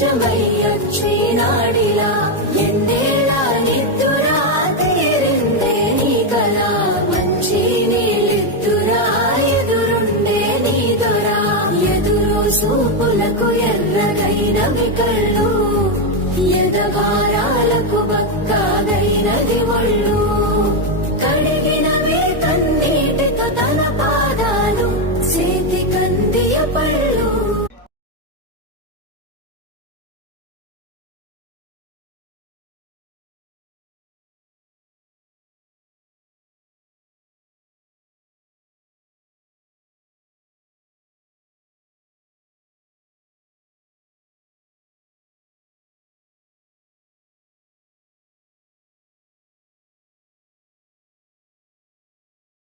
ప్రత్యక్షమయ్యొచ్చినాడిలా ఎన్నేళ్ళ నిద్దురా తీరిందే నీ కల మంచి నీళ్ళిద్దురా ఎదురుండే నీ దొరా ఎదురు సూపులకు ఎర్రగైనవి కళ్ళు ఎదగారాలకు బక్కగైనది ఒళ్ళు